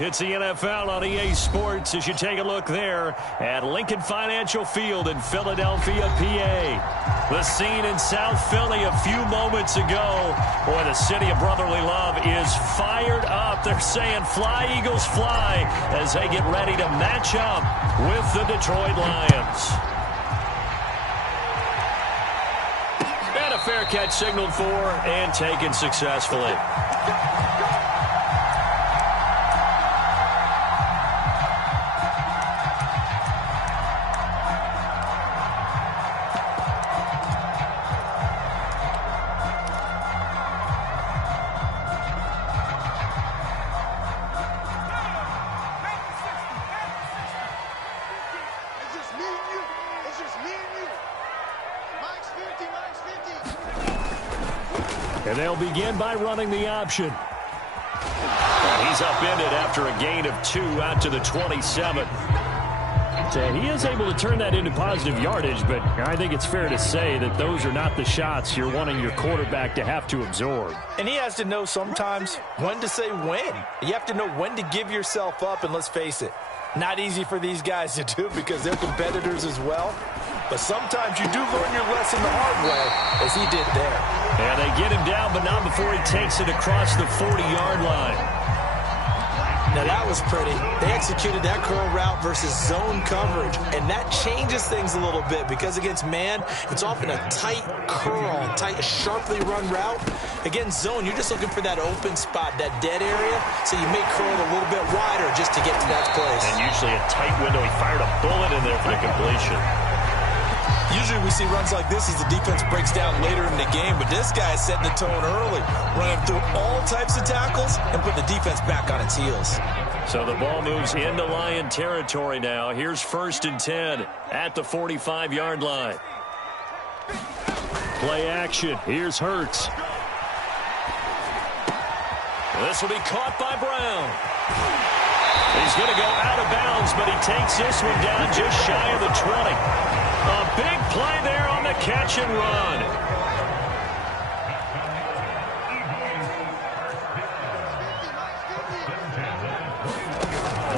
It's the NFL on EA Sports as you take a look there at Lincoln Financial Field in Philadelphia, PA. The scene in South Philly a few moments ago. Boy, the city of brotherly love is fired up. They're saying fly, Eagles, fly as they get ready to match up with the Detroit Lions. And a fair catch signaled for and taken successfully. And they'll begin by running the option. And he's upended after a gain of 2 out to the 27. So he is able to turn that into positive yardage, but I think it's fair to say that those are not the shots you're wanting your quarterback to have to absorb. And he has to know sometimes when to say when. You have to know when to give yourself up, and let's face it, not easy for these guys to do because they're competitors as well. But sometimes you do learn your lesson the hard way, as he did there. And they get him down, but not before he takes it across the 40-yard line. Now, that was pretty. They executed that curl route versus zone coverage, and that changes things a little bit because against man, it's often a tight curl, tight, sharply run route. Against zone, you're just looking for that open spot, that dead area, so you may curl it a little bit wider just to get to that place. And usually a tight window. He fired a bullet in there for the completion. Usually we see runs like this as the defense breaks down later in the game, but this guy is setting the tone early, running through all types of tackles and put the defense back on its heels. So the ball moves into Lion territory now. Here's 1st and 10 at the 45-yard line. Play action. Here's Hurts. This will be caught by Brown. He's going to go out of bounds, but he takes this one down just shy of the 20. A big play there on the catch and run.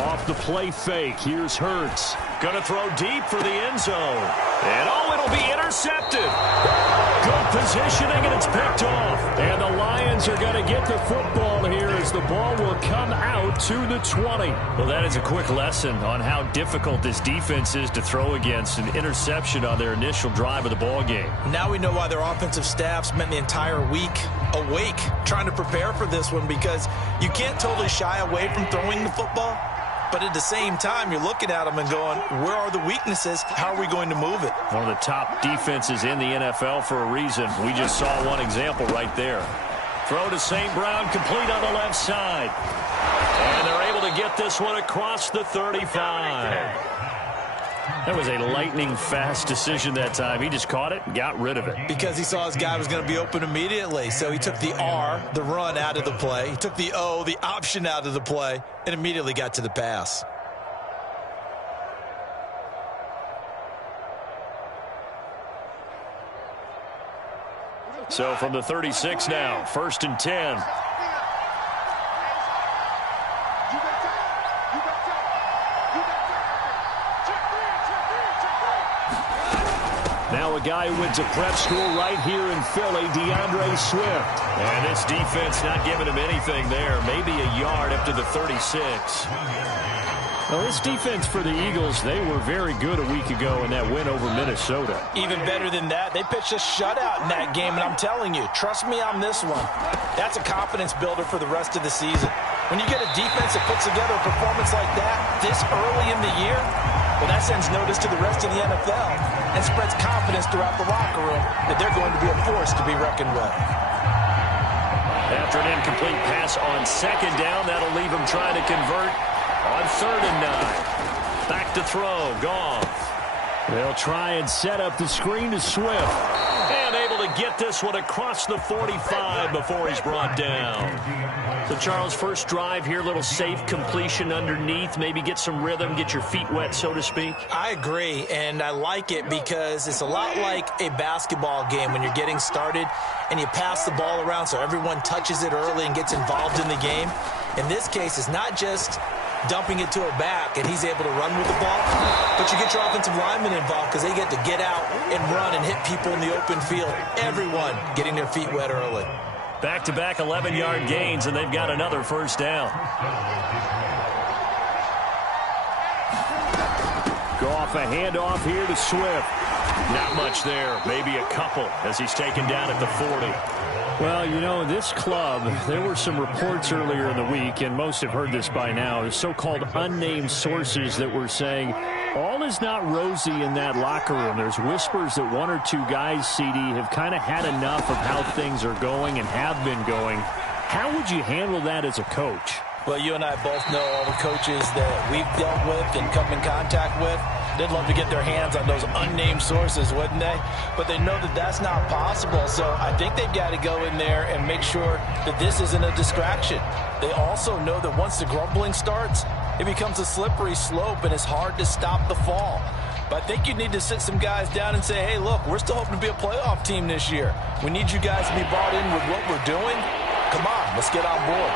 Off the play fake, here's Hurts. Gonna throw deep for the end zone. And it'll be intercepted. Good positioning, and it's picked off. And the Lions are gonna get the football here as the ball will come out to the 20. Well, that is a quick lesson on how difficult this defense is to throw against. An interception on their initial drive of the ball game. Now we know why their offensive staff spent the entire week awake trying to prepare for this one, because you can't totally shy away from throwing the football. But at the same time, you're looking at them and going, where are the weaknesses? How are we going to move it? One of the top defenses in the NFL for a reason. We just saw one example right there. Throw to St. Brown, complete on the left side. And they're able to get this one across the 35. That was a lightning-fast decision that time. He just caught it and got rid of it. Because he saw his guy was going to be open immediately. So he took the R, the run, out of the play. He took the O, the option, out of the play, and immediately got to the pass. So from the 36 now, 1st and 10. Now a guy who went to prep school right here in Philly, DeAndre Swift. And this defense not giving him anything there. Maybe a yard up to the 36. Well, this defense for the Eagles, they were very good a week ago in that win over Minnesota. Even better than that, they pitched a shutout in that game, and I'm telling you, trust me on this one. That's a confidence builder for the rest of the season. When you get a defense that puts together a performance like that this early in the year, well, that sends notice to the rest of the NFL and spreads confidence throughout the locker room that they're going to be a force to be reckoned with. After an incomplete pass on 2nd down, that'll leave him trying to convert on 3rd and 9. Back to throw, Goff. They'll try and set up the screen to Swift. And able to get this one across the 45 before he's brought down. So, Charles, first drive here, little safe completion underneath. Maybe get some rhythm, get your feet wet, so to speak. I agree, and I like it because it's a lot like a basketball game when you're getting started and you pass the ball around so everyone touches it early and gets involved in the game. in this case is not just dumping it to a back and he's able to run with the ball, but you get your offensive linemen involved because they get to get out and run and hit people in the open field. Everyone getting their feet wet early. Back-to-back 11-yard gains, and they've got another first down. Goff, a handoff here to Swift. Not much there, maybe a couple as he's taken down at the 40. Well, you know, this club, there were some reports earlier in the week, and most have heard this by now, so-called unnamed sources that were saying all is not rosy in that locker room. There's whispers that one or two guys, CD, have kind of had enough of how things are going and have been going. How would you handle that as a coach? Well, you and I both know all the coaches that we've dealt with and come in contact with. They'd love to get their hands on those unnamed sources, wouldn't they? But they know that that's not possible, so I think they've got to go in there and make sure that this isn't a distraction. They also know that once the grumbling starts, it becomes a slippery slope, and it's hard to stop the fall. But I think you need to sit some guys down and say, hey, look, we're still hoping to be a playoff team this year. We need you guys to be bought in with what we're doing. Come on, let's get on board.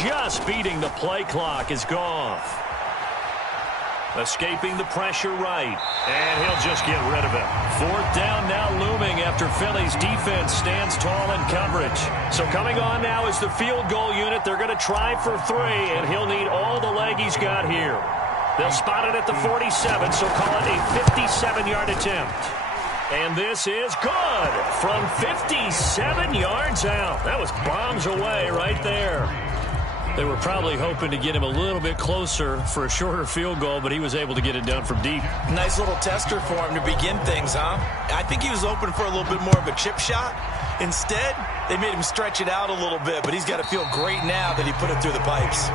Just beating the play clock is Goff. Escaping the pressure right. And he'll just get rid of it. Fourth down now looming after Philly's defense stands tall in coverage. So coming on now is the field goal unit. They're going to try for 3, and he'll need all the leg he's got here. They'll spot it at the 47, so call it a 57-yard attempt. And this is good from 57 yards out. That was bombs away right there. They were probably hoping to get him a little bit closer for a shorter field goal, but he was able to get it done from deep. Nice little tester for him to begin things, huh? I think he was open for a little bit more of a chip shot. Instead, they made him stretch it out a little bit, but he's got to feel great now that he put it through the pipes.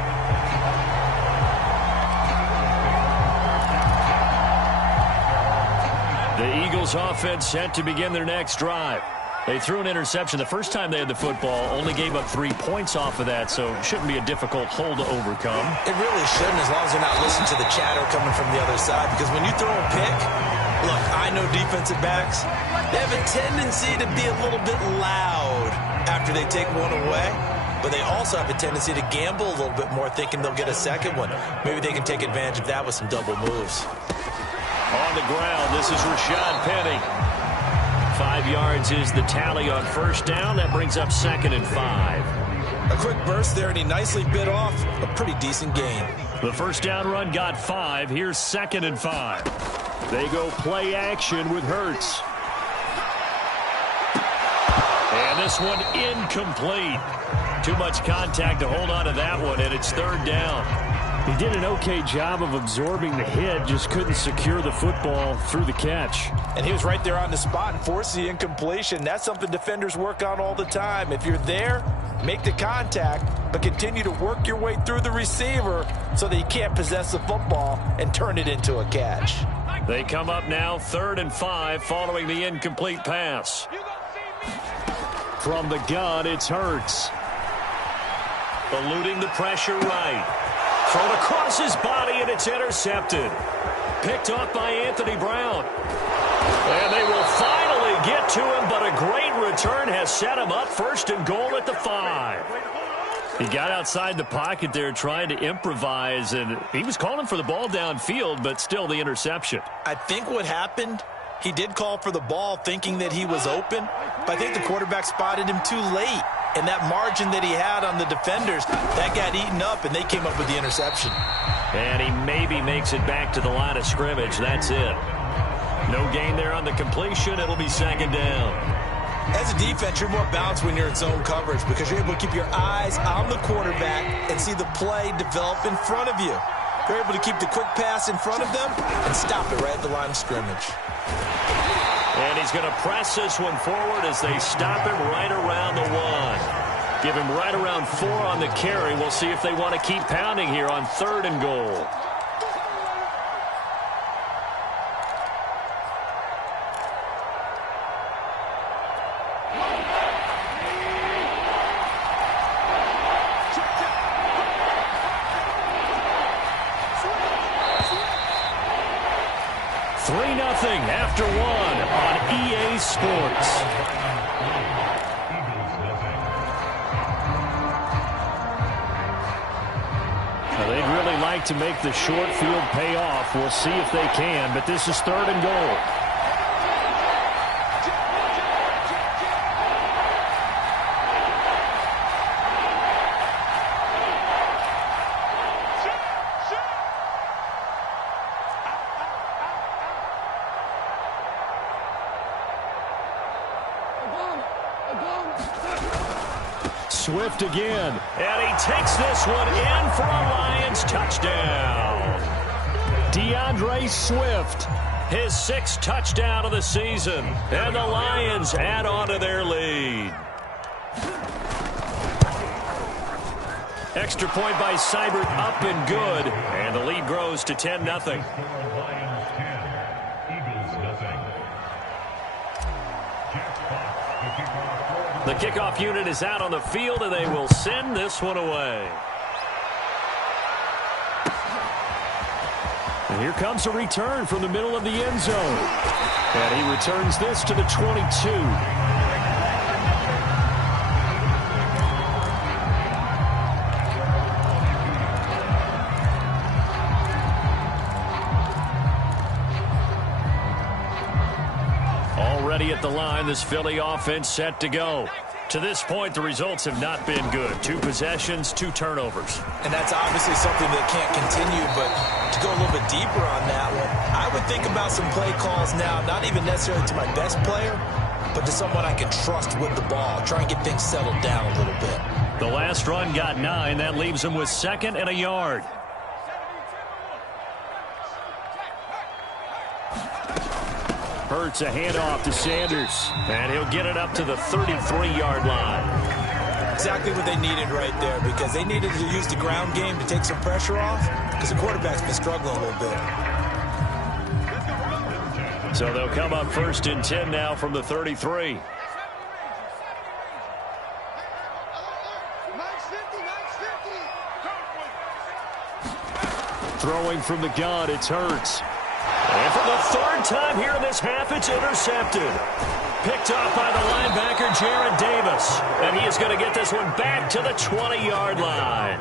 The Eagles offense set to begin their next drive. They threw an interception the first time they had the football, only gave up 3 points off of that, so it shouldn't be a difficult hole to overcome. It really shouldn't, as long as they're not listening to the chatter coming from the other side, because when you throw a pick, look, I know defensive backs, they have a tendency to be a little bit loud after they take one away, but they also have a tendency to gamble a little bit more, thinking they'll get a second one. Maybe they can take advantage of that with some double moves. On the ground, this is Rashad Penny. 5 yards is the tally on first down. That brings up 2nd and 5. A quick burst there, and he nicely bit off a pretty decent gain. The first down run got 5. Here's 2nd and 5. They go play action with Hurts. And this one incomplete. Too much contact to hold on to that one, and it's 3rd down. He did an okay job of absorbing the hit, just couldn't secure the football through the catch. And he was right there on the spot and forced the incompletion. That's something defenders work on all the time. If you're there, make the contact, but continue to work your way through the receiver so that you can't possess the football and turn it into a catch. They come up now 3rd and 5 following the incomplete pass. From the gun, it's Hurts. Eluding the pressure right. Thrown across his body, and it's intercepted. Picked off by Anthony Brown. And they will finally get to him, but a great return has set him up 1st and goal at the 5. He got outside the pocket there trying to improvise, and he was calling for the ball downfield, but still the interception. I think what happened, he did call for the ball thinking that he was open, but I think the quarterback spotted him too late. And that margin that he had on the defenders, that got eaten up, and they came up with the interception. And he maybe makes it back to the line of scrimmage. That's it. No gain there on the completion. It'll be 2nd down. As a defense, you're more balanced when you're in zone coverage because you're able to keep your eyes on the quarterback and see the play develop in front of you. You're able to keep the quick pass in front of them and stop it right at the line of scrimmage. And he's going to press this one forward as they stop him right around the 1. Give him right around 4 on the carry. We'll see if they want to keep pounding here on 3rd and goal. Eagles. Now, they'd really like to make the short field pay off. We'll see if they can, but this is 3rd and goal. Swift again. And he takes this one in for a Lions touchdown. DeAndre Swift. His 6th touchdown of the season. And the Lions add on to their lead. Extra point by Seibert, up and good. And the lead grows to 10-0. The kickoff unit is out on the field, and they will send this one away. And here comes a return from the middle of the end zone. And he returns this to the 22. At the line, this Philly offense set to go. To this point, the results have not been good. 2 possessions, 2 turnovers. And that's obviously something that can't continue, but to go a little bit deeper on that one, I would think about some play calls now, not even necessarily to my best player, but to someone I can trust with the ball. Try and get things settled down a little bit. The last run got 9. That leaves him with 2nd and a yard. Hurts a handoff to Sanders. And he'll get it up to the 33-yard line. Exactly what they needed right there, because they needed to use the ground game to take some pressure off, because the quarterback's been struggling a little bit. So they'll come up 1st and 10 now from the 33. Throwing from the gun, it's Hurts. And for the 3rd time here in this half, it's intercepted. Picked off by the linebacker, Jared Davis. And he is going to get this one back to the 20-yard line.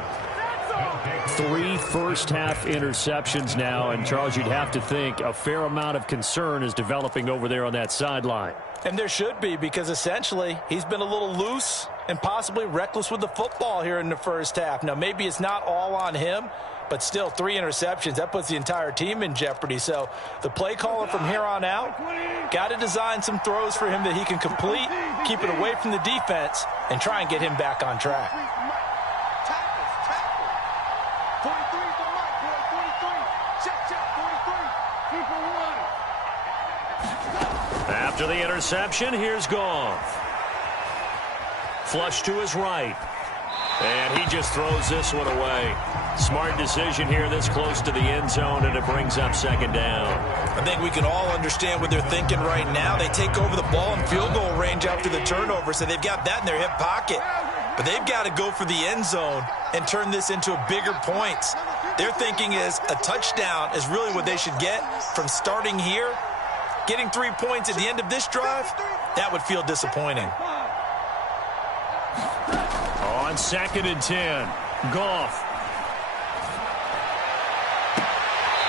3 first-half interceptions now. And, Charles, you'd have to think a fair amount of concern is developing over there on that sideline. And there should be, because essentially he's been a little loose and possibly reckless with the football here in the first half. Now, maybe it's not all on him, but still 3 interceptions. That puts the entire team in jeopardy. So the play caller from here on out got to design some throws for him that he can complete, keep it away from the defense, and try and get him back on track. After the interception, here's Goff. Flush to his right. And he just throws this one away. Smart decision here this close to the end zone, and it brings up 2nd down. I think we can all understand what they're thinking right now. They take over the ball in field goal range after the turnover, so they've got that in their hip pocket. But they've got to go for the end zone and turn this into bigger points. Their thinking is a touchdown is really what they should get from starting here. Getting 3 points at the end of this drive, that would feel disappointing. On 2nd and 10, Goff.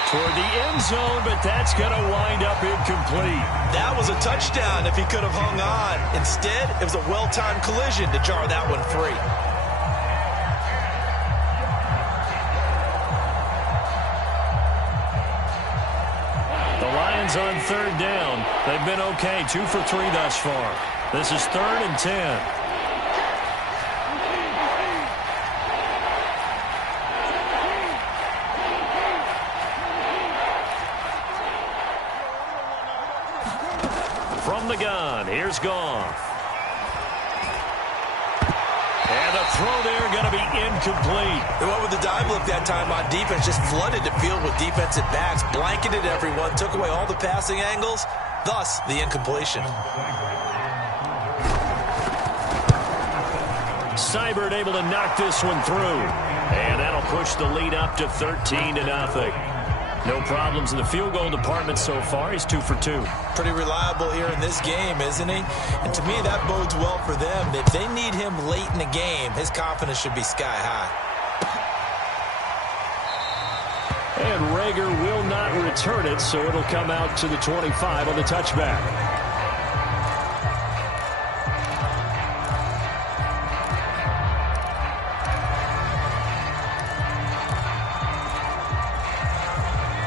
Toward the end zone, but that's going to wind up incomplete. That was a touchdown if he could have hung on. Instead, it was a well-timed collision to jar that one free. The Lions on 3rd down. They've been okay, 2 for 3 thus far. This is 3rd and 10. From the gun, here's Goff. And the throw there going to be incomplete. They went with the dive look that time on defense, just flooded the field with defensive backs, blanketed everyone, took away all the passing angles, thus the incompletion. Seibert able to knock this one through. And that'll push the lead up to 13-0. No problems in the field goal department so far. He's 2 for 2. Pretty reliable here in this game, isn't he? And to me, that bodes well for them. If they need him late in the game, his confidence should be sky high. And Rager will not return it, so it'll come out to the 25 on the touchback.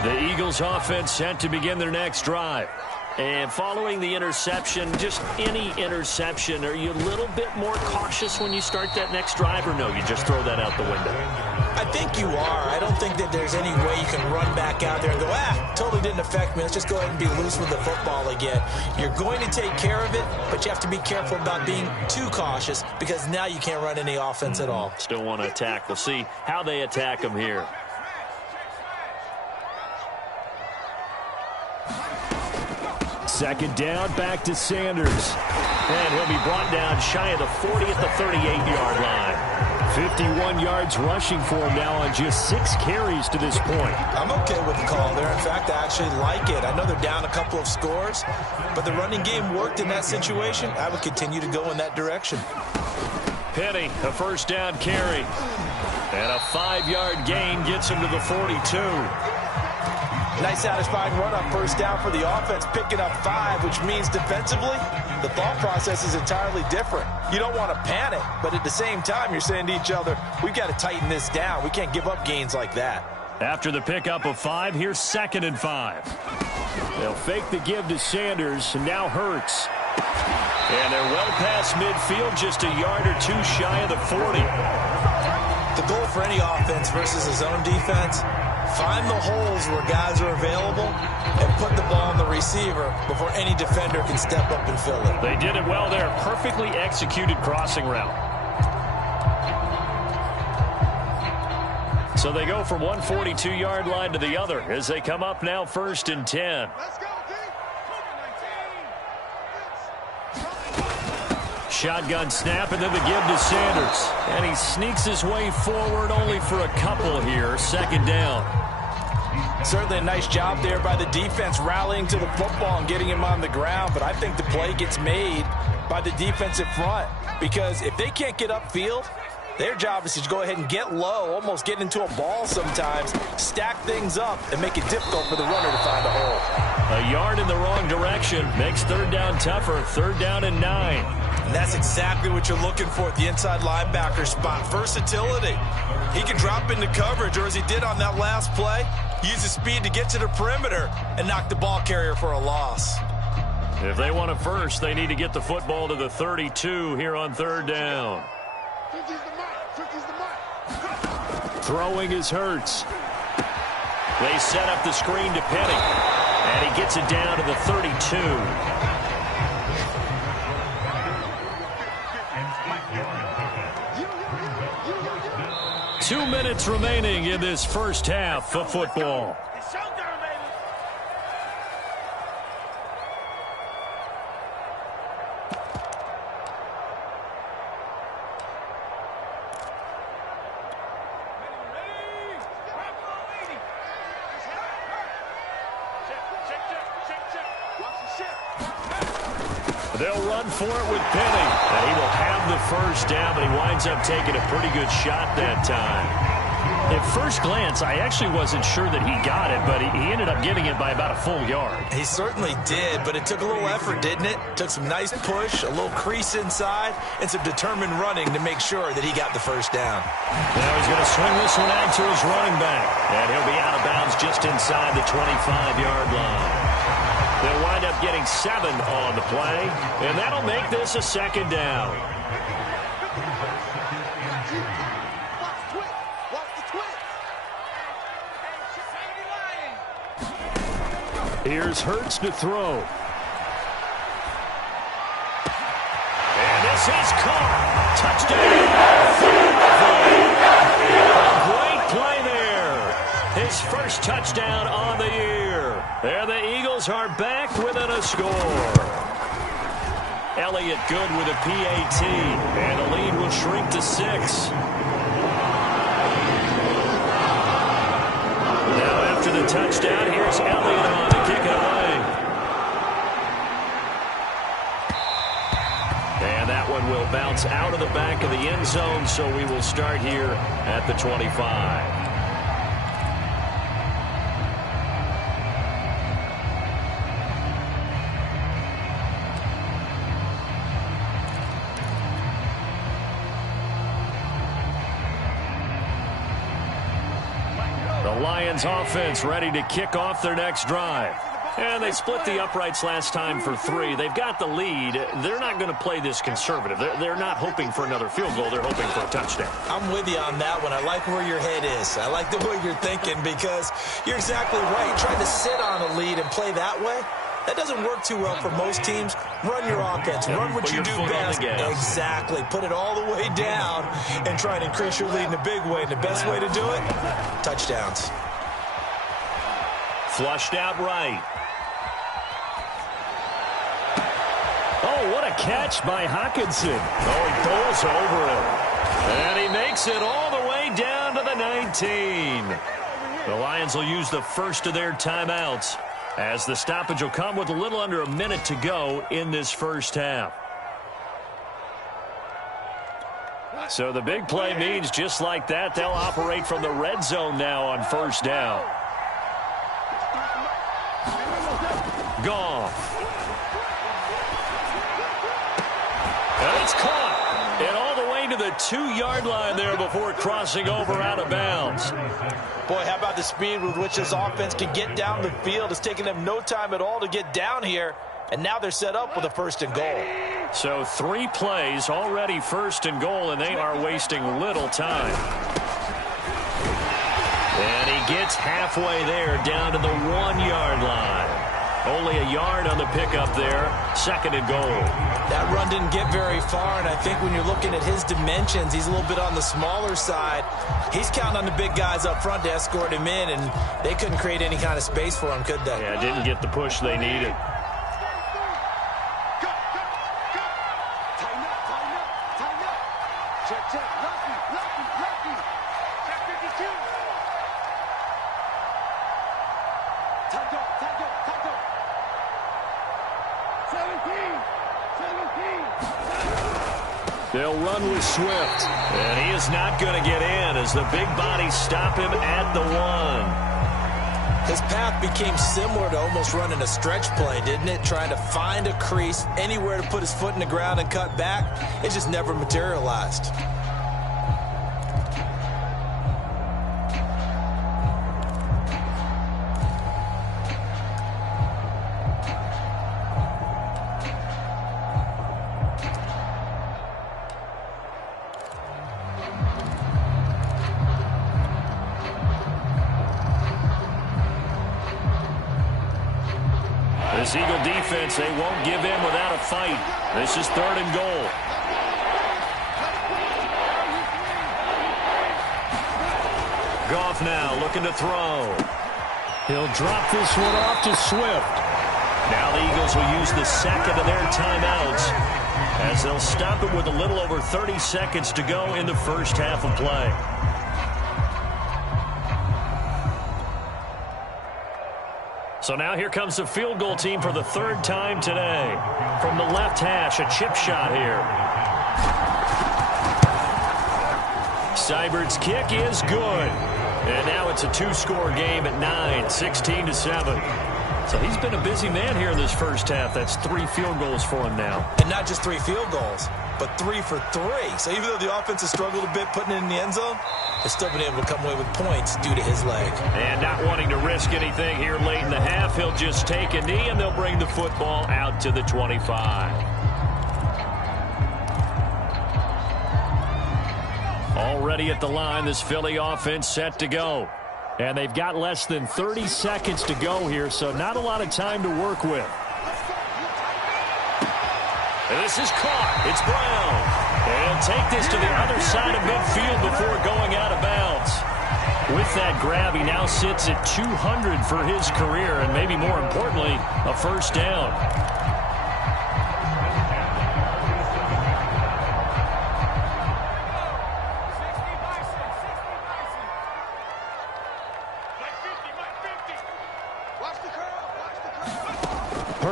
The Eagles offense set to begin their next drive. And following the interception, just any interception, are you a little bit more cautious when you start that next drive, or no, you just throw that out the window? I think you are. I don't think that there's any way you can run back out there and go, totally didn't affect me. Let's just go ahead and be loose with the football again. You're going to take care of it, but you have to be careful about being too cautious because now you can't run any offense at all. Still want to attack. We'll see how they attack them here. Second down, back to Sanders. And he'll be brought down shy of the 40 at the 38-yard line. 51 yards rushing for him now on just 6 carries to this point. I'm okay with the call there. In fact, I actually like it. I know they're down a couple of scores, but the running game worked in that situation. I would continue to go in that direction. Penny, a first down carry. And a 5-yard gain gets him to the 42. Nice satisfying run on first down for the offense, picking up 5, which means defensively, the thought process is entirely different. You don't want to panic, but at the same time, you're saying to each other, we've got to tighten this down. We can't give up gains like that. After the pickup of 5, here's 2nd and 5. They'll fake the give to Sanders, and now Hurts. And they're well past midfield, just a yard or 2 shy of the 40. The goal for any offense versus his own defense, find the holes where guys are available and put the ball on the receiver before any defender can step up and fill it. They did it well there. Perfectly executed crossing route. So they go from one 42-yard line to the other as they come up now 1st and 10. Let's go, D. Shotgun snap and then the give to Sanders. And he sneaks his way forward only for a couple here. 2nd down. Certainly a nice job there by the defense rallying to the football and getting him on the ground. But I think the play gets made by the defensive front because if they can't get upfield, their job is to go ahead and get low, almost get into a ball sometimes, stack things up, and make it difficult for the runner to find a hole. A yard in the wrong direction makes 3rd down tougher. 3rd down and 9. And that's exactly what you're looking for at the inside linebacker spot. Versatility. He can drop into coverage, or as he did on that last play, use his speed to get to the perimeter and knock the ball carrier for a loss. If they want a first, they need to get the football to the 32 here on 3rd down. Throwing is Hurts. They set up the screen to Penny. And he gets it down to the 32. Two minutes remaining in this first half of football. They'll run for it with Penny. And he will have the first down, but he winds up taking a pretty good shot that time. At first glance, I actually wasn't sure that he got it, but he ended up getting it by about a full yard. He certainly did, but it took a little effort, didn't it? Took some nice push, a little crease inside, and some determined running to make sure that he got the first down. Now he's going to swing this one out to his running back. And he'll be out of bounds just inside the 25-yard line. They'll wind up getting 7 on the play, and that'll make this a 2nd down. Here's Hurts to throw. And this is caught. Touchdown. Great play there. His first touchdown on the year. There the Eagles are back within a score. Elliott good with a PAT. And the lead will shrink to 6. Now after the the touchdown. Here's Elliott on to kick it away. And that one will bounce out of the back of the end zone, so we will start here at the 25. The Lions offense ready to kick off their next drive. And they split the uprights last time for 3. They've got the lead. They're not going to play this conservative. They're not hoping for another field goal. They're hoping for a touchdown. I'm with you on that one. I like where your head is. I like the way you're thinking because you're exactly right. Trying to sit on a lead and play that way, that doesn't work too well for most teams. Run your offense. Run what you do best. Exactly. Put it all the way down and try and increase your lead in a big way. And the best way to do it, touchdowns. Flushed out right. Oh, what a catch by Hockenson. Oh, he bowls over it. And he makes it all the way down to the 19. The Lions will use the first of their timeouts, as the stoppage will come with a little under a minute to go in this first half. So the big play means just like that, they'll operate from the red zone now on first down. Goff. And it's caught. And all the way to the 2-yard line there before crossing over out of bounds. Boy, how about the speed with which this offense can get down the field? It's taken them no time at all to get down here. And now they're set up with a 1st and goal. So 3 plays, already 1st and goal, and they are wasting little time. And he gets halfway there, down to the 1-yard line. Only a yard on the pickup there, 2nd and goal. That run didn't get very far, and I think when you're looking at his dimensions, he's a little bit on the smaller side. He's counting on the big guys up front to escort him in, and they couldn't create any kind of space for him, could they? Yeah, didn't get the push they needed. They'll run with Swift. And he is not going to get in as the big bodies stop him at the 1. His path became similar to almost running a stretch play, didn't it? Trying to find a crease, anywhere to put his foot in the ground and cut back. It just never materialized. This Eagle defense, they won't give in without a fight. This is 3rd and goal. Goff now looking to throw. He'll drop this one off to Swift. Now the Eagles will use the 2nd of their timeouts as they'll stop it with a little over 30 seconds to go in the first half of play. So now here comes the field goal team for the 3rd time today. From the left hash, a chip shot here. Seibert's kick is good. And now it's a 2-score game at 9, 16-7. So he's been a busy man here in this first half. That's 3 field goals for him now. And not just 3 field goals, but 3 for 3. So even though the offense has struggled a bit putting it in the end zone, they've still been able to come away with points due to his leg. And not wanting to risk anything here late in the half, he'll just take a knee and they'll bring the football out to the 25. Already at the line, this Philly offense set to go. And they've got less than 30 seconds to go here, so not a lot of time to work with. And this is caught. It's Brown. And take this to the other side of midfield before going out of bounds. With that grab, he now sits at 200 for his career, and maybe more importantly, a first down.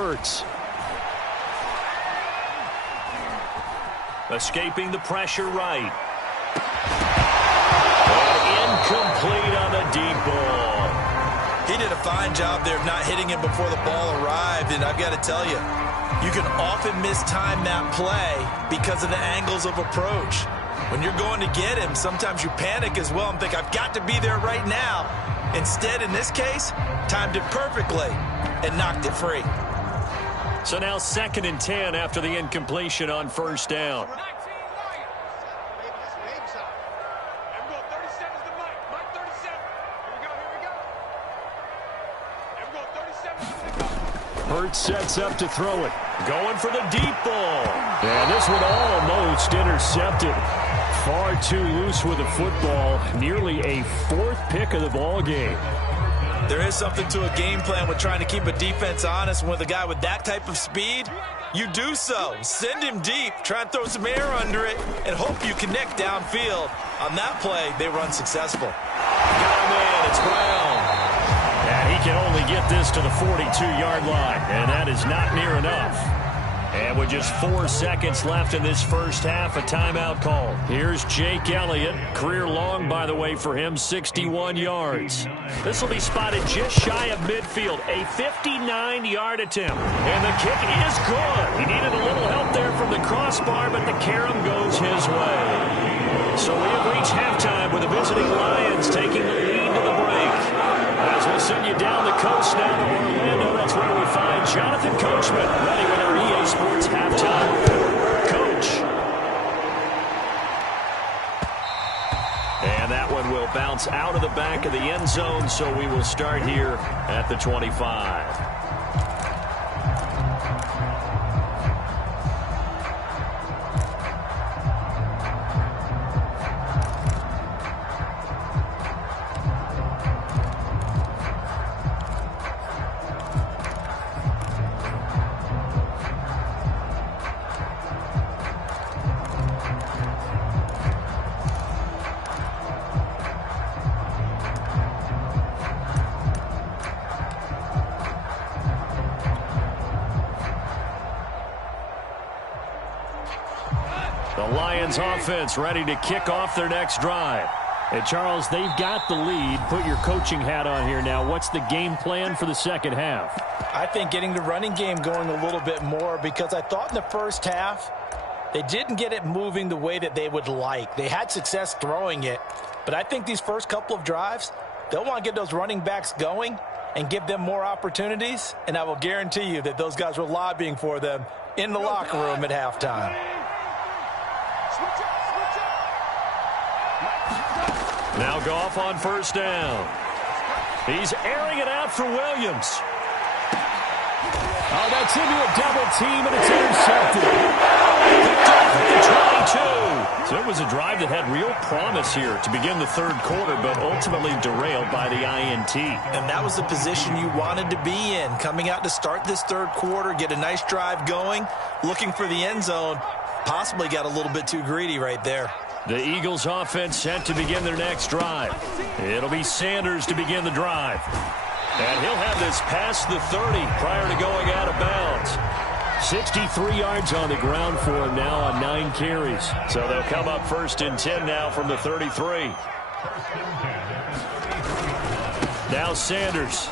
Hurts. Escaping the pressure right. And incomplete on the deep ball. He did a fine job there of not hitting him before the ball arrived, and I've got to tell you, you can often mistime that play because of the angles of approach. When you're going to get him, sometimes you panic as well and think, I've got to be there right now. Instead, in this case, timed it perfectly and knocked it free. So now 2nd and 10 after the incompletion on first down. Hurts sets up to throw it. Going for the deep ball. And this one almost intercepted. Far too loose with the football. Nearly a 4th pick of the ball game. There is something to a game plan with trying to keep a defense honest. With a guy with that type of speed, you do so. Send him deep. Try and throw some air under it and hope you connect downfield. On that play, they were unsuccessful. Got him in. It's Brown. And he can only get this to the 42-yard line, and that is not near enough. And with just 4 seconds left in this first half, a timeout call. Here's Jake Elliott. Career long, by the way, for him, 61 yards. This will be spotted just shy of midfield, a 59-yard attempt. And the kick is good. He needed a little help there from the crossbar, but the carom goes his way. So we have reached halftime with the visiting Lions taking the lead to the break. As we'll send you down the coast now to Orlando, that's where we find Jonathan Coachman, ready with our EA Sports halftime report. Coach. And that one will bounce out of the back of the end zone, so we will start here at the 25. Offense ready to kick off their next drive. And Charles, they've got the lead. Put your coaching hat on here now. What's the game plan for the second half? I think getting the running game going a little bit more, because I thought in the first half they didn't get it moving the way that they would like. They had success throwing it, but I think these first couple of drives, they'll want to get those running backs going and give them more opportunities, and I will guarantee you that those guys were lobbying for them in the locker room at halftime. Now Goff on first down. He's airing it out for Williams. Oh, that's into a double team, and it's intercepted. Picked up at the 22. So it was a drive that had real promise here to begin the third quarter, but ultimately derailed by the INT. And that was the position you wanted to be in. Coming out to start this third quarter, get a nice drive going, looking for the end zone. Possibly got a little bit too greedy right there. The Eagles offense set to begin their next drive. It'll be Sanders to begin the drive. And he'll have this past the 30 prior to going out of bounds. 63 yards on the ground for him now on 9 carries. So they'll come up 1st and 10 now from the 33. Now Sanders.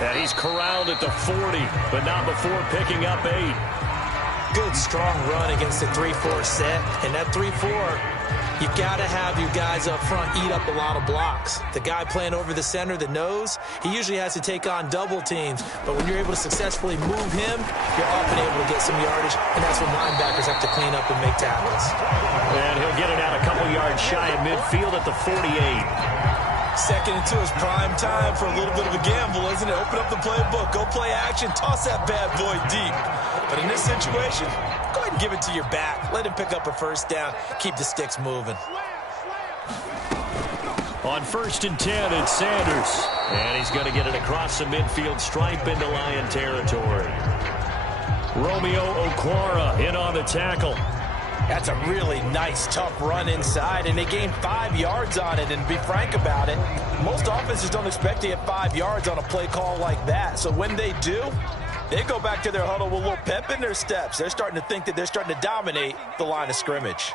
And he's corralled at the 40, but not before picking up 8. Good, strong run against the 3-4 set. And that 3-4, you've got to have you guys up front eat up a lot of blocks. The guy playing over the center, the nose, he usually has to take on double teams. But when you're able to successfully move him, you're often able to get some yardage. And that's when linebackers have to clean up and make tackles. And he'll get it out a couple yards shy of midfield at the 48. 2nd and 2 is prime time for a little bit of a gamble, isn't it? Open up the playbook, go play action, toss that bad boy deep. But in this situation, go ahead and give it to your back. Let him pick up a first down, keep the sticks moving. On 1st and 10, it's Sanders. And he's going to get it across the midfield stripe into Lion territory. Romeo Okwara in on the tackle. That's a really nice, tough run inside, and they gained 5 yards on it. And to be frank about it, most offenses don't expect to get 5 yards on a play call like that. So when they do, they go back to their huddle with a little pep in their steps. They're starting to think that they're starting to dominate the line of scrimmage.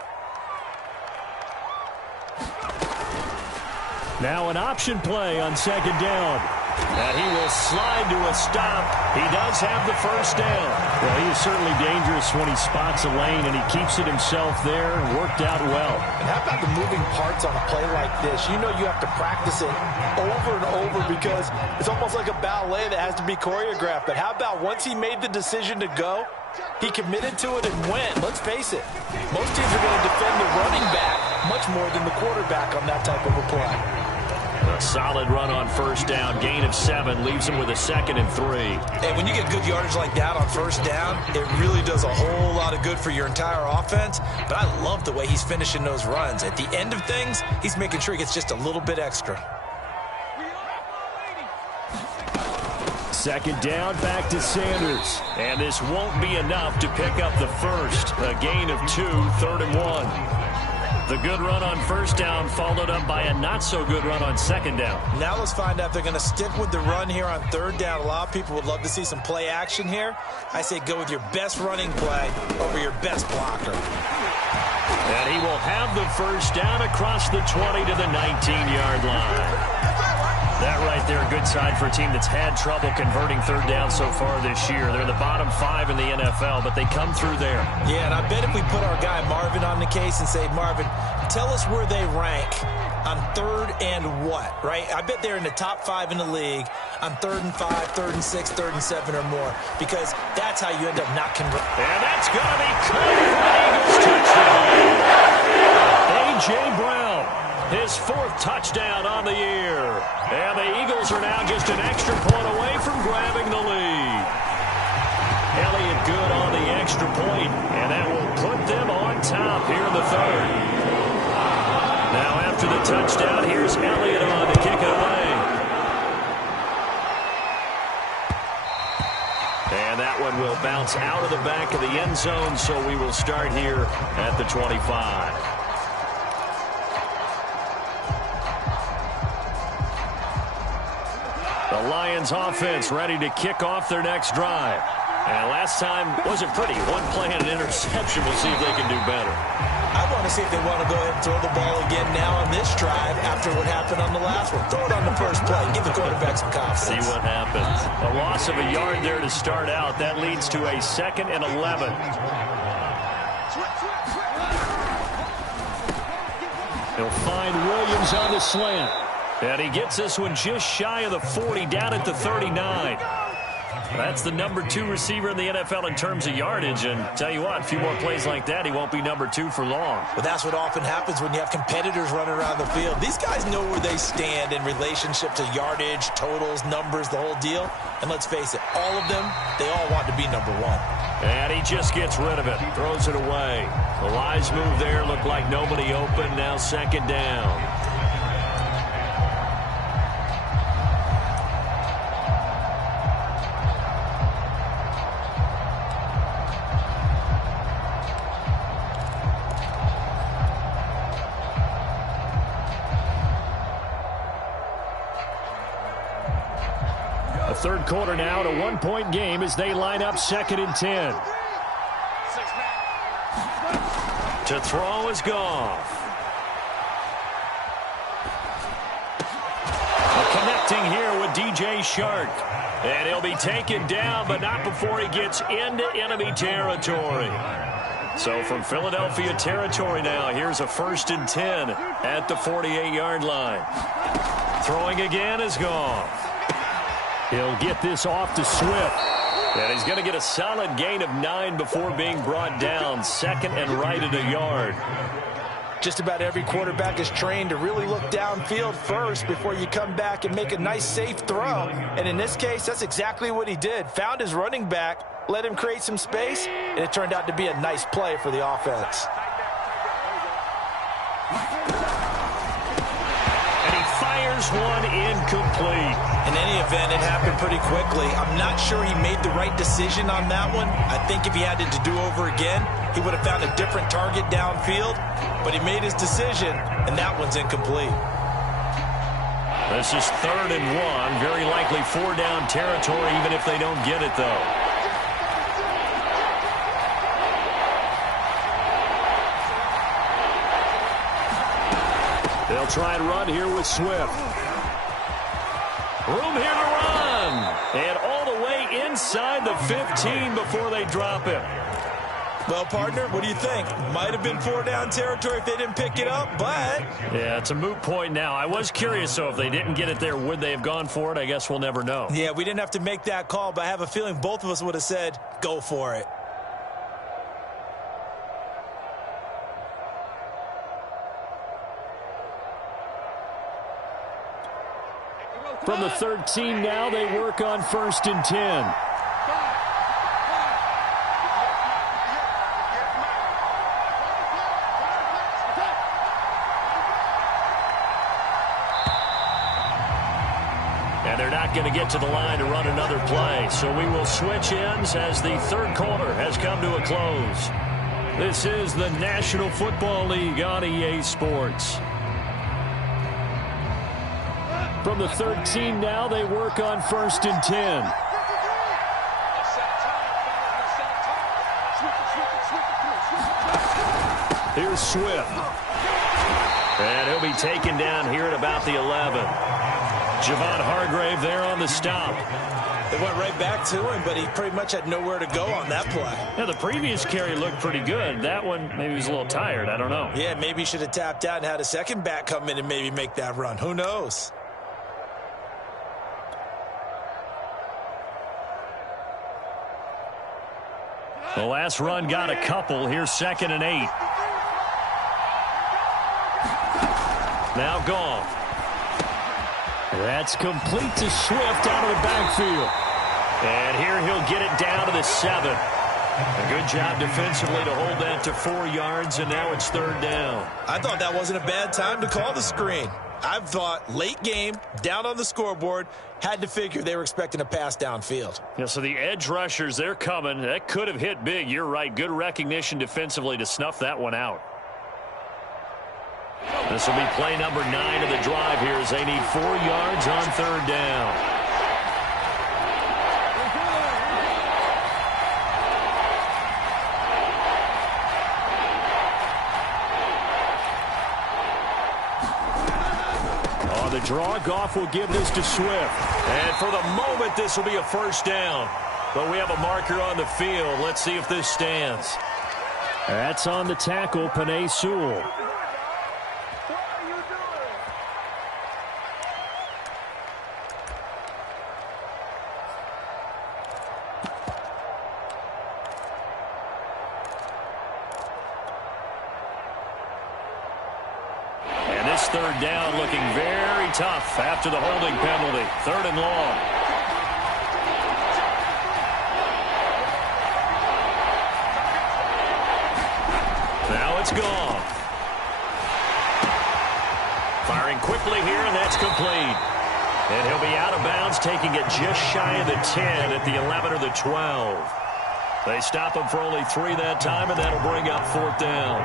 Now an option play on second down. And he will slide to a stop. He does have the first down. Well, he is certainly dangerous when he spots a lane, and he keeps it himself there. Worked out well. And how about the moving parts on a play like this? You know you have to practice it over and over because it's almost like a ballet that has to be choreographed. But how about once he made the decision to go, he committed to it and went. Let's face it, most teams are going to defend the running back much more than the quarterback on that type of a play. A solid run on first down. Gain of 7 leaves him with a 2nd and 3. And when you get good yardage like that on first down, it really does a whole lot of good for your entire offense. But I love the way he's finishing those runs. At the end of things, he's making sure he gets just a little bit extra. Second down, back to Sanders. And this won't be enough to pick up the first. A gain of 2, 3rd and 1. The good run on first down followed up by a not-so-good run on second down. Now let's find out if they're going to stick with the run here on third down. A lot of people would love to see some play action here. I say go with your best running play over your best blocker. And he will have the first down across the 20 to the 19-yard line. That right there, a good side for a team that's had trouble converting third down so far this year. They're the bottom 5 in the NFL, but they come through there. Yeah, and I bet if we put our guy Marvin on the case and say, Marvin, tell us where they rank on third and what, right? I bet they're in the top 5 in the league on 3rd and 5, 3rd and 6, 3rd and 7 or more, because that's how you end up not converting. And that's going to be caught for an Eagles touchdown. A.J. Brown, his 4th touchdown on the year. And the Eagles are now just an extra point away from grabbing the lead. Elliott good on the extra point, and that will put them on top here in the 3rd. Now after the touchdown, here's Elliott on to kick it away. And that one will bounce out of the back of the end zone, so we will start here at the 25. The Lions offense ready to kick off their next drive. And last time wasn't pretty. One play and an interception. We'll see if they can do better. I want to see if they want to go ahead and throw the ball again now on this drive after what happened on the last one. Throw it on the first play. Give the quarterback some confidence. See what happens. A loss of a yard there to start out. That leads to a 2nd and 11. He'll find Williams on the slant. And he gets this one just shy of the 40, down at the 39. That's the number 2 receiver in the NFL in terms of yardage. And tell you what, a few more plays like that, he won't be number 2 for long. But that's what often happens when you have competitors running around the field. These guys know where they stand in relationship to yardage, totals, numbers, the whole deal. And let's face it, all of them, they all want to be number 1. And he just gets rid of it, throws it away. The Lions move there, looked like nobody open, now second down. Third quarter now, a 1-point game as they line up 2nd and 10. To throw is Goff. Connecting here with DJ Shark. And he'll be taken down, but not before he gets into enemy territory. So from Philadelphia territory now, here's a 1st and 10 at the 48-yard line. Throwing again is Goff. He'll get this off to Swift. And he's going to get a solid gain of 9 before being brought down. 2nd and right at a yard. Just about every quarterback is trained to really look downfield first before you come back and make a nice, safe throw. And in this case, that's exactly what he did. Found his running back, let him create some space, and it turned out to be a nice play for the offense. And he fires Here's one incomplete. In any event, it happened pretty quickly. I'm not sure he made the right decision on that one. I think if he had it to do over again, he would have found a different target downfield. But he made his decision, and that one's incomplete. This is 3rd and 1. Very likely 4-down territory, even if they don't get it, though. They'll try and run here with Swift. Room here to run. And all the way inside the 15 before they drop him. Well, partner, what do you think? Might have been 4-down territory if they didn't pick it up, but... Yeah, it's a moot point now. I was curious, so if they didn't get it there, would they have gone for it? I guess we'll never know. Yeah, we didn't have to make that call, but I have a feeling both of us would have said, go for it. From the 13 now, they work on 1st and 10. And they're not going to get to the line to run another play. So we will switch ends as the 3rd quarter has come to a close. This is the National Football League on EA Sports. From the 13 now, they work on 1st and 10. Here's Swift. And he'll be taken down here at about the 11. Javon Hargrave there on the stop. They went right back to him, but he pretty much had nowhere to go on that play. Yeah, the previous carry looked pretty good. That one, maybe he was a little tired. I don't know. Yeah, maybe he should have tapped out and had a second back come in and maybe make that run. Who knows? The last run got a couple. Here's 2nd and 8. Now gone. That's complete to Swift out of the backfield. And here he'll get it down to the 7. A good job defensively to hold that to 4 yards, and now it's 3rd down. I thought that wasn't a bad time to call the screen. I thought late game, down on the scoreboard, had to figure they were expecting a pass downfield. Yeah, so the edge rushers, they're coming. That could have hit big. You're right. Good recognition defensively to snuff that one out. This will be play number 9 of the drive here as they need 4 yards on 3rd down. The draw, Goff will give this to Swift. And for the moment, this will be a 1st down. But we have a marker on the field. Let's see if this stands. That's on the tackle, Penei Sewell. And this 3rd down looking very tough after the holding penalty. 3rd and long. Now it's gone. Firing quickly here, and that's complete. And he'll be out of bounds, taking it just shy of the 10 at the 11 or the 12. They stop him for only 3 that time, and that'll bring up 4th down.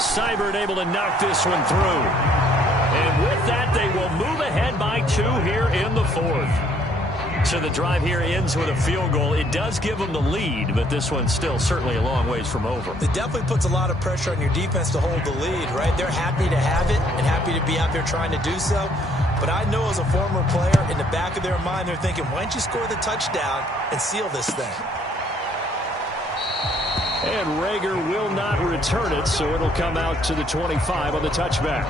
Seibert able to knock this one through. And with that, they will move ahead by 2 here in the 4th. So the drive here ends with a field goal. It does give them the lead, but this one's still certainly a long ways from over. It definitely puts a lot of pressure on your defense to hold the lead, right? They're happy to have it and happy to be out there trying to do so. But I know as a former player, in the back of their mind, they're thinking, why don't you score the touchdown and seal this thing? And Rager will not return it, so it'll come out to the 25 on the touchback.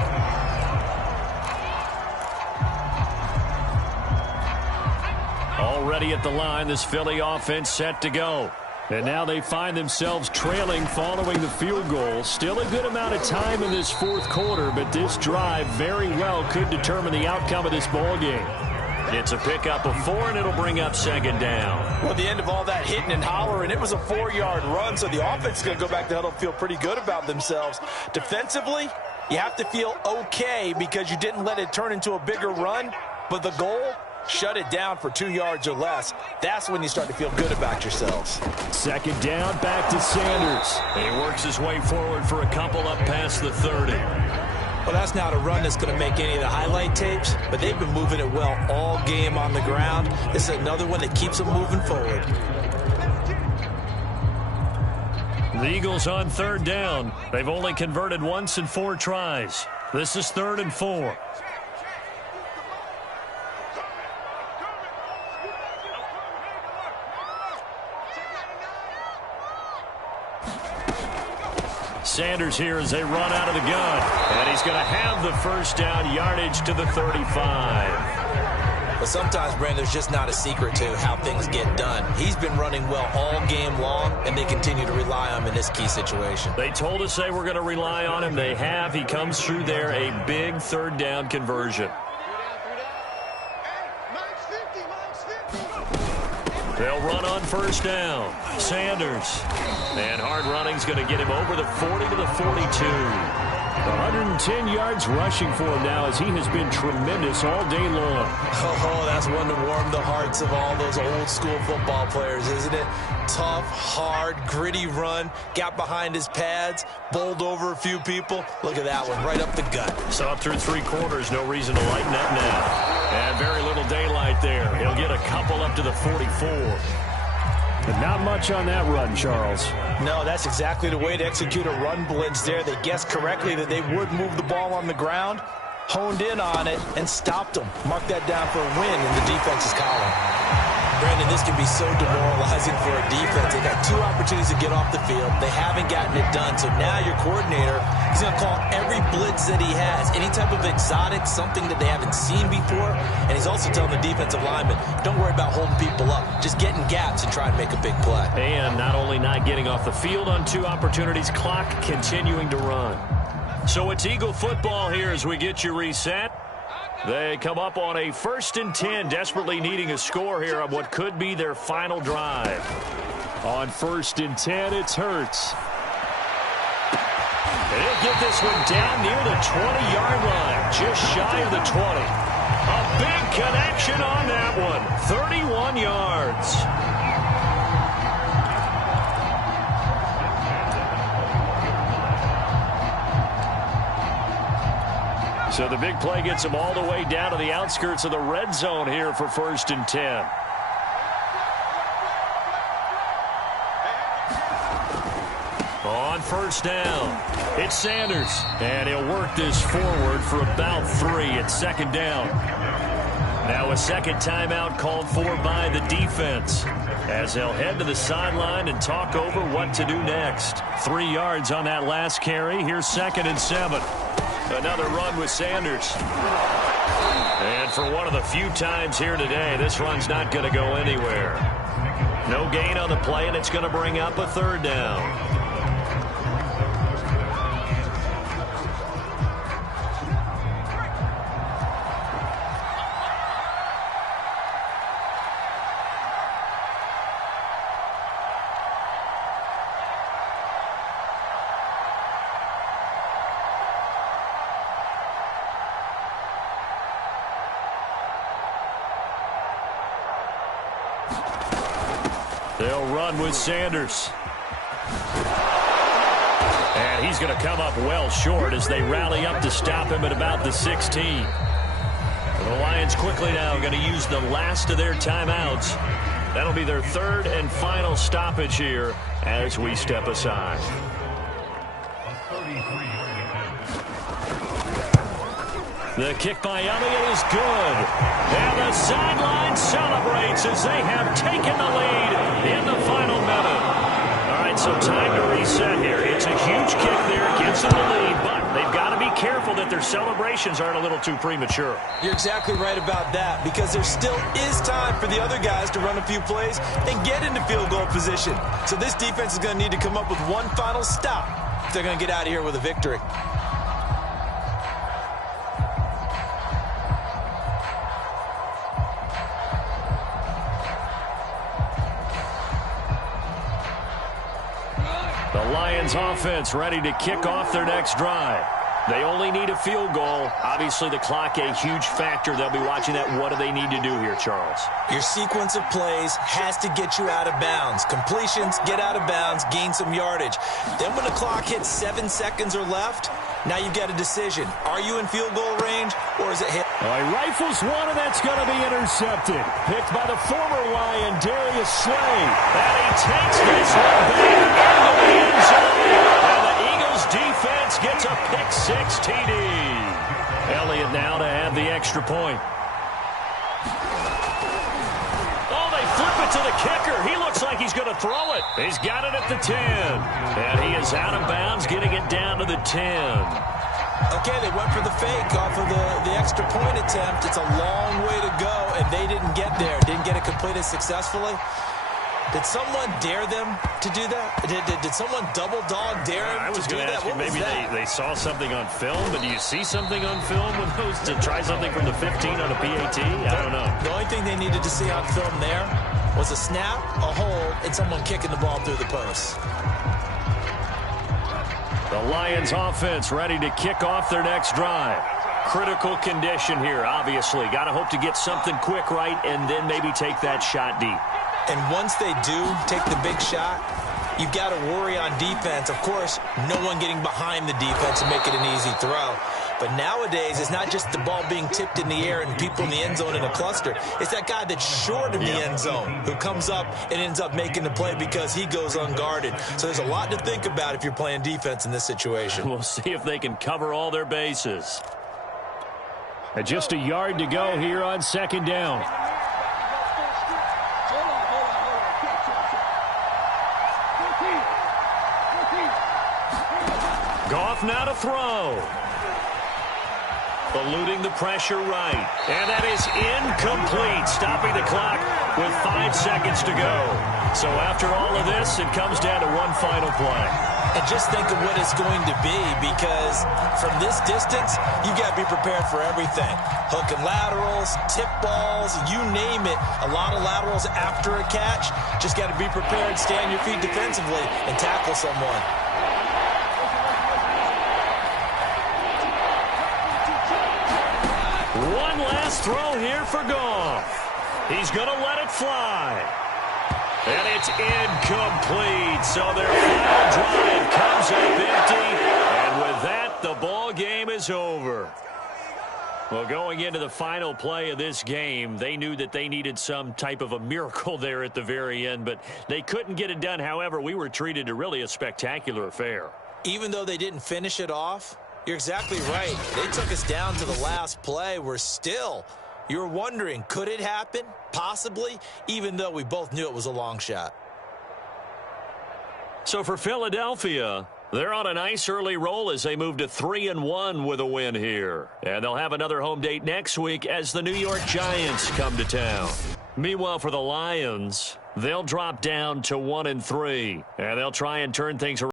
Already at the line, this Philly offense set to go. And now they find themselves trailing following the field goal. Still a good amount of time in this 4th quarter, but this drive very well could determine the outcome of this ball game. It's a pickup of 4, and it'll bring up 2nd down. Well, at the end of all that hitting and hollering, it was a 4-yard run, so the offense is going to go back to huddle and feel pretty good about themselves. Defensively, You have to feel okay because you didn't let it turn into a bigger run, but the goal, shut it down for 2 yards or less. That's when you start to feel good about yourselves. Second down, back to Sanders. He works his way forward for a couple up past the 30. Well, that's not a run that's going to make any of the highlight tapes, but they've been moving it well all game on the ground. This is another one that keeps them moving forward. The Eagles on third down. They've only converted once in 4 tries. This is 3rd and 4. Sanders here as they run out of the gun. And he's going to have the first down, yardage to the 35. But sometimes, Brandon, there's just not a secret to how things get done. He's been running well all game long, and they continue to rely on him in this key situation. They told us they were going to rely on him. They have. He comes through there, a big 3rd down conversion. They'll run on first down. Sanders. And hard running's going to get him over the 40 to the 42. 110 yards rushing for him now as he has been tremendous all day long. Oh, that's one to warm the hearts of all those old school football players, isn't it? Tough, hard, gritty run. Got behind his pads, bowled over a few people. Look at that one, right up the gut. So up through 3 quarters, no reason to lighten up now. And very little daylight there. He'll get a couple up to the 44. But not much on that run, Charles. No, that's exactly the way to execute a run blitz there. They guessed correctly that they would move the ball on the ground, honed in on it, and stopped them. Mark that down for a win in the defense's column. Brandon, this can be so demoralizing for a defense. They've got 2 opportunities to get off the field. They haven't gotten it done. So now your coordinator is going to call every blitz that he has, any type of exotic, something that they haven't seen before. And he's also telling the defensive lineman, don't worry about holding people up. Just get in gaps and try and make a big play. And not only not getting off the field on 2 opportunities, clock continuing to run. So it's Eagle football here as we get you reset. They come up on a 1st and 10, desperately needing a score here on what could be their final drive. On 1st and 10, it's Hurts. And he'll get this one down near the 20-yard line, just shy of the 20. A big connection on that one, 31 yards. So the big play gets them all the way down to the outskirts of the red zone here for 1st and 10. On first down, it's Sanders. And he'll work this forward for about 3 at 2nd down. Now a second timeout called for by the defense as they'll head to the sideline and talk over what to do next. 3 yards on that last carry. Here's 2nd and 7. Another run with Sanders. And for one of the few times here today, this run's not going to go anywhere. No gain on the play, and it's going to bring up a 3rd down. They'll run with Sanders. And he's going to come up well short as they rally up to stop him at about the 16. And the Lions quickly now going to use the last of their timeouts. That'll be their 3rd and final stoppage here as we step aside. The kick by Elliott is good. And the sideline celebrates as they have taken the lead in the final minute. All right, so time to reset here. It's a huge kick there. Gives them the lead, but they've got to be careful that their celebrations aren't a little too premature. You're exactly right about that because there still is time for the other guys to run a few plays and get into field goal position. So this defense is going to need to come up with one final stop if they're going to get out of here with a victory. The Lions offense ready to kick off their next drive. They only need a field goal. Obviously, the clock a huge factor. They'll be watching that. What do they need to do here, Charles? Your sequence of plays has to get you out of bounds. Completions, get out of bounds, gain some yardage. Then when the clock hits 7 seconds or left, now you've got a decision. Are you in field goal range, or is it hit? Oh, he rifles one, and that's going to be intercepted. Picked by the former Lion, Darius Slay. And he takes this one back into the end zone. And the Eagles defense gets a pick-6 TD. Elliott now to have the extra point. Oh, they flip it to the kicker. He looks like he's going to throw it. He's got it at the 10. And he is out of bounds, getting it down to the 10. Okay, they went for the fake off of the extra point attempt. It's a long way to go, and they didn't get there. Didn't get it completed successfully. Did someone dare them to do that? Did someone double dog dare them to do that? What maybe they saw something on film, but do you see something on film with those to try something from the 15 on a PAT? I don't know. The only thing they needed to see on film there was a snap, a hold, and someone kicking the ball through the post. The Lions offense ready to kick off their next drive. Critical condition here, obviously. Got to hope to get something quick right and then maybe take that shot deep. And once they do take the big shot, you've got to worry on defense. Of course, no one getting behind the defense and make it an easy throw. But nowadays, it's not just the ball being tipped in the air and people in the end zone in a cluster. It's that guy that's short of the end zone who comes up and ends up making the play because he goes unguarded. So there's a lot to think about if you're playing defense in this situation. We'll see if they can cover all their bases. And just a yard to go here on second down. Goff now to throw. Eluding the pressure right. And that is incomplete, stopping the clock with 5 seconds to go. So after all of this, it comes down to one final play. And just think of what it's going to be, because from this distance, you got to be prepared for everything. Hook and laterals, tip balls, you name it. A lot of laterals after a catch. Just got to be prepared, stay on your feet defensively, and tackle someone. One last throw here for Goff. He's going to let it fly. And it's incomplete. So their final drive comes up empty. And with that, the ball game is over. Well, going into the final play of this game, they knew that they needed some type of a miracle there at the very end, but they couldn't get it done. However, we were treated to really a spectacular affair. Even though they didn't finish it off, you're exactly right. They took us down to the last play. You're wondering, could it happen? Possibly, even though we both knew it was a long shot. So for Philadelphia, they're on a nice early roll as they move to 3-1 with a win here. And they'll have another home date next week as the New York Giants come to town. Meanwhile, for the Lions, they'll drop down to 1-3, and they'll try and turn things around.